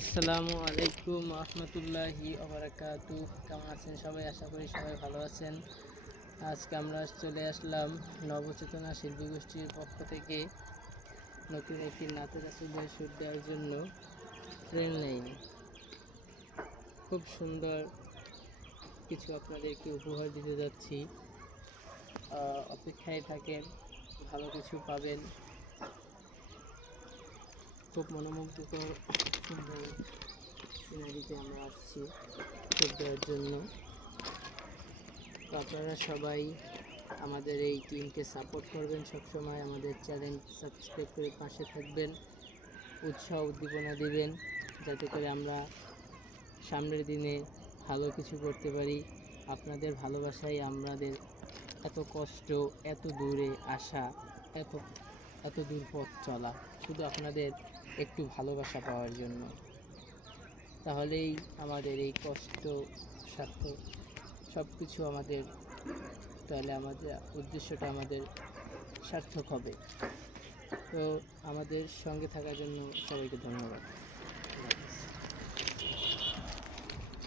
আসসালামু আলাইকুম রহমতুল্লাহি ওবারাকাতু। কেমন আছেন সবাই? আশা করি সবাই ভালো আছেন। আজকে আমরা চলে আসলাম নবচেতনা শিল্পী গোষ্ঠীর পক্ষ থেকে নতুন একটি নাতে রাসূলের শ্যুট দেওয়ার জন্য ট্রেন লাইনে খুব সুন্দর কিছু আপনাদেরকে উপহার দিতে যাচ্ছি। অপেক্ষায় থাকেন, ভালো কিছু পাবেন। খুব মনোমুগ্ধকর সুন্দর সিনারিতে আমরা আসছি শ্যুট দেওয়ার জন্য। তো আপনারা সবাই আমাদের এই টিমকে সাপোর্ট করবেন, সবসময় আমাদের চ্যানেল সাবস্ক্রাইব করে পাশে থাকবেন, উৎসাহ উদ্দীপনা দিবেন, যাতে করে আমরা সামনের দিনে ভালো কিছু করতে পারি। আপনাদের ভালোবাসাই আমাদের এত কষ্ট, এত দূরে আসা, এত এত দূর পথ চলা, শুধু আপনাদের একটু ভালোবাসা পাওয়ার জন্য। তাহলেই আমাদের এই কষ্ট সার্থক, সব কিছু আমাদের, তাহলে আমাদের উদ্দেশ্যটা আমাদের সার্থক হবে। তো আমাদের সঙ্গে থাকার জন্য সবাইকে ধন্যবাদ।